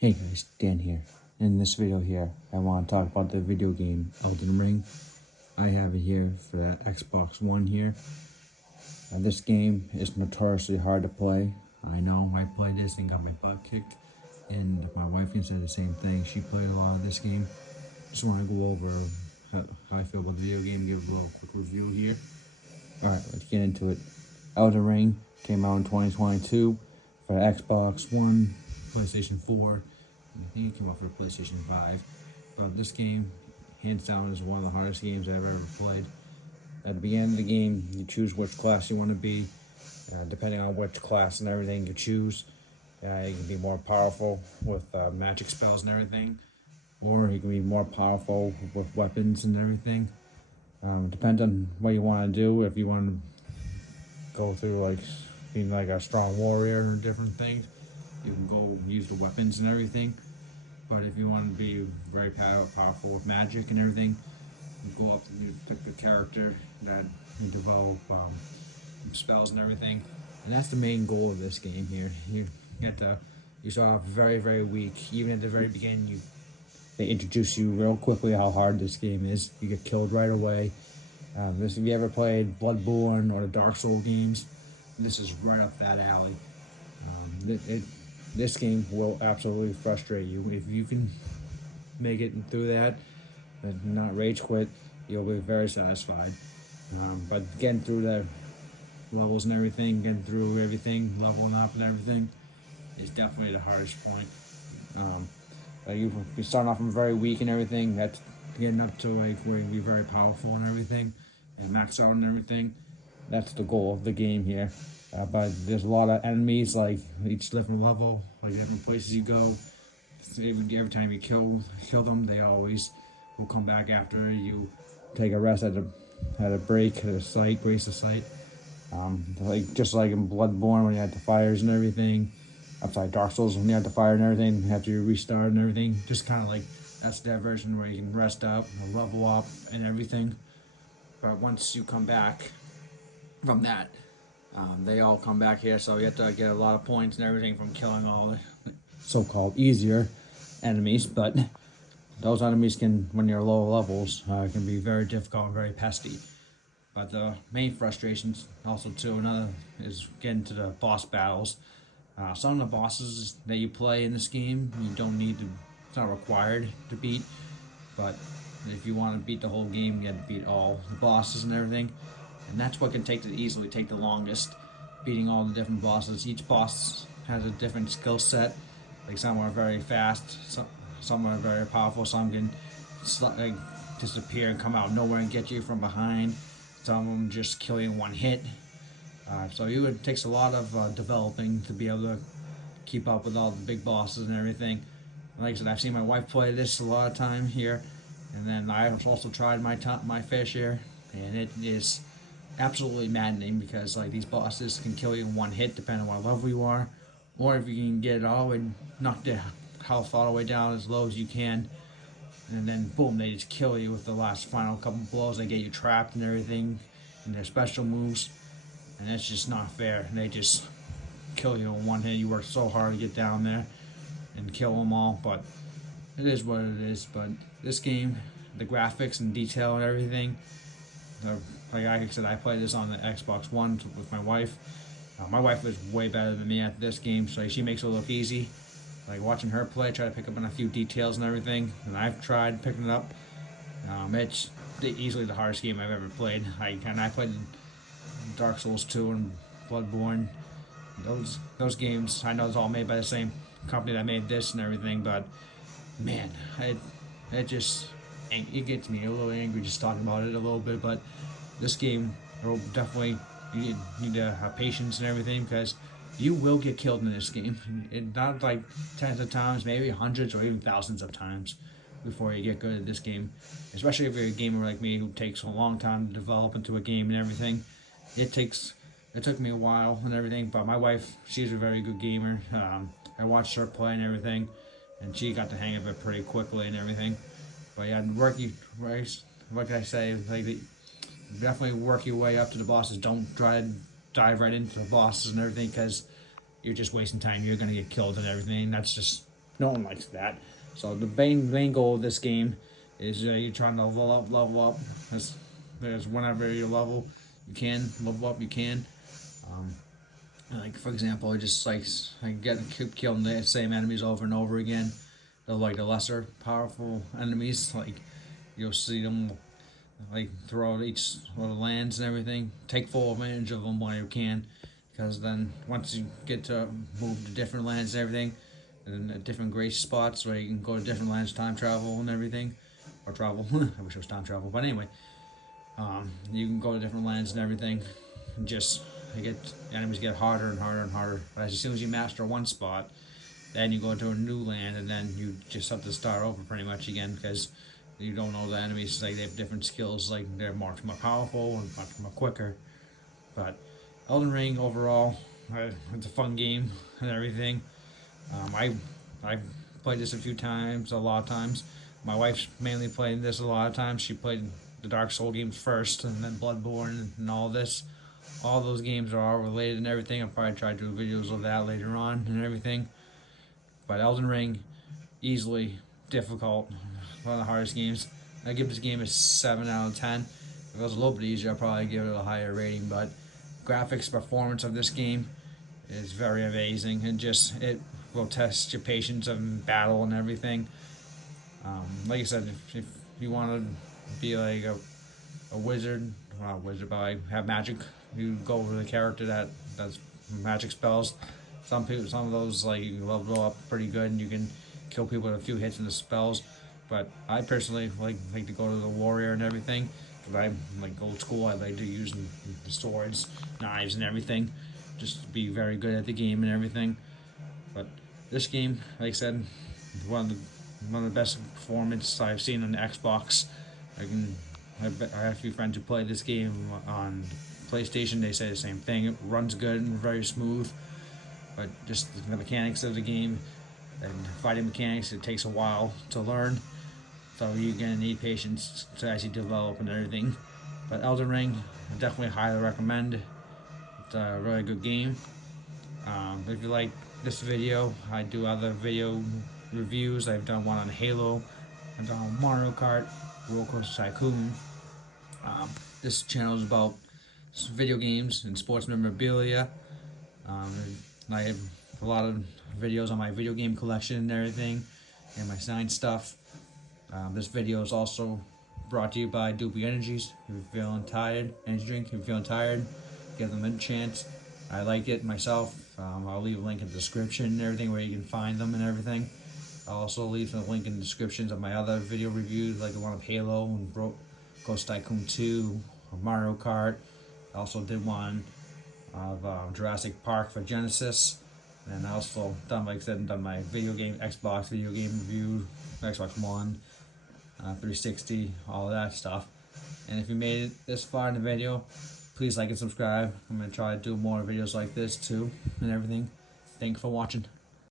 Hey guys, Dan here. In this video here, I want to talk about the video game Elden Ring. I have it here for the Xbox One here. This game is notoriously hard to play. I know, I played this and got my butt kicked, and my wife can say the same thing. She played a lot of this game. Just want to go over how I feel about the video game, give a little quick review here. Alright, let's get into it. Elden Ring came out in 2022 for Xbox One, PlayStation 4, I think it came out for PlayStation 5. But this game, hands down, is one of the hardest games I've ever played. At the beginning of the game, you choose which class you want to be. Depending on which class and everything you choose, you can be more powerful with magic spells and everything, or you can be more powerful with weapons and everything. Depends on what you want to do. If you want to go through like being like a strong warrior or different things, you can go use the weapons and everything. But if you want to be very powerful with magic and everything, you go up and you pick the character that you develop spells and everything. And that's the main goal of this game here. You start off very weak. Even at the very beginning, they introduce you real quickly how hard this game is. You get killed right away. If you ever played Bloodborne or the Dark Souls games, this is right up that alley. This game will absolutely frustrate you. If you can make it through that and not rage quit, you'll be very satisfied. But getting through the levels and everything, getting through everything, leveling up and everything, is definitely the hardest point. You start off from very weak and everything. That's getting up to like where you can be very powerful and everything, and max out and everything. That's the goal of the game here. But there's a lot of enemies, like each different level, like different places you go. Every time you kill them, they always will come back after you take a rest at a break, at a site, grace of site. Just like in Bloodborne when you had the fires and everything. Upside Dark Souls when you had the fire and everything, after you restart and everything. Just kind of like, that's that version where you can rest up, level up and everything. But once you come back from that, they all come back here, so you have to get a lot of points and everything from killing all the so-called easier enemies. But those enemies can, when you're low levels, can be very difficult and very pesky. But the main frustrations also too, another is getting to the boss battles. Some of the bosses that you play in this game, you don't need to, it's not required to beat. But if you want to beat the whole game, you have to beat all the bosses and everything. And that's what can easily take the longest, beating all the different bosses. Each boss has a different skill set. Like some are very fast, some are very powerful, some can disappear and come out of nowhere and get you from behind. Some of them just kill you in one hit. So it takes a lot of developing to be able to keep up with all the big bosses and everything. Like I said, I've seen my wife play this a lot of time here, and then I also tried my fair share, and it is absolutely maddening because like these bosses can kill you in one hit depending on what level you are, or if you can get it all and knock the health all the way down as low as you can, and then boom, they just kill you with the last final couple blows. They get you trapped and everything in their special moves, and it's just not fair. They just kill you in one hit. You work so hard to get down there and kill them all, but it is what it is. But this game, the graphics and detail and everything, like I said, I played this on the Xbox One with my wife. My wife is way better than me at this game, so she makes it look easy. Like watching her play, try to pick up on a few details and everything, and I've tried picking it up. It's easily the hardest game I've ever played. I played Dark Souls 2 and Bloodborne. Those games, I know it's all made by the same company that made this and everything, but man, it gets me a little angry just talking about it a little bit. But this game will definitely, you need to have patience and everything, because you will get killed in this game. Not like tens of times, maybe hundreds or even thousands of times before you get good at this game. Especially if you're a gamer like me who takes a long time to develop into a game and everything. It took me a while and everything, but my wife, she's a very good gamer. I watched her play and everything, and she got the hang of it pretty quickly and everything. But yeah, what can I say? Like, definitely work your way up to the bosses. Don't try to dive right into the bosses and everything, because you're just wasting time. You're gonna get killed and everything. That's just No one likes that. So the main goal of this game is you're trying to level up. There's whenever you level up, you can. Um, like for example, just like I keep killing the same enemies over and over again. They're like the lesser powerful enemies. Like you'll see them like throughout each of the lands and everything. Take full advantage of them while you can, because then once you get to move to different lands and everything, and different grace spots where you can go to different lands, time travel and everything, or travel. I wish it was time travel, but anyway, you can go to different lands and everything. And just enemies get harder and harder and harder. But as soon as you master one spot, then you go to a new land, and then you just have to start over pretty much again because you don't know the enemies. Like they have different skills, like they're much more powerful and much more quicker. But Elden Ring overall, it's a fun game and everything. I played this a lot of times. My wife's mainly played this a lot of times. She played the Dark Soul games first, and then Bloodborne and all this. All those games are all related and everything. I'll probably try to do videos of that later on and everything. But Elden Ring, easily difficult, one of the hardest games. I give this game a 7 out of 10. If it was a little bit easier, I'd probably give it a higher rating. But graphics performance of this game is very amazing, and just it will test your patience in battle and everything. Like I said, if you want to be like a wizard, not a wizard, but like have magic, you go with a character that does magic spells. Some of those like you can level up pretty good, and you can kill people with a few hits in the spells. But I personally like to go to the warrior and everything. But I'm like old school. I like to use the swords, knives, and everything, just to be very good at the game and everything. But this game, like I said, is one of the best performances I've seen on the Xbox. I have a few friends who play this game on PlayStation. They say the same thing. It runs good and very smooth. But just the mechanics of the game and fighting mechanics, it takes a while to learn. So you're gonna need patience to actually develop and everything. But Elden Ring, I definitely highly recommend. It's a really good game. If you like this video, I do other video reviews. I've done one on Halo. I've done on Mario Kart, Roller Coaster Tycoon. This channel is about video games and sports memorabilia. I have a lot of videos on my video game collection and everything, and my signed stuff. This video is also brought to you by Doopy Energies. If you're feeling tired, energy drink. If you're feeling tired, give them a chance. I like it myself. I'll leave a link in the description and everything where you can find them and everything. I'll also leave a link in the descriptions of my other video reviews, like the one of Halo and Ghost Tycoon 2, or Mario Kart. I also did one of Jurassic Park for Genesis. And I also done, like I said, done my Xbox video game review, Xbox One, 360, all of that stuff. And if you made it this far in the video, please like and subscribe. I'm going to try to do more videos like this too and everything. Thanks for watching.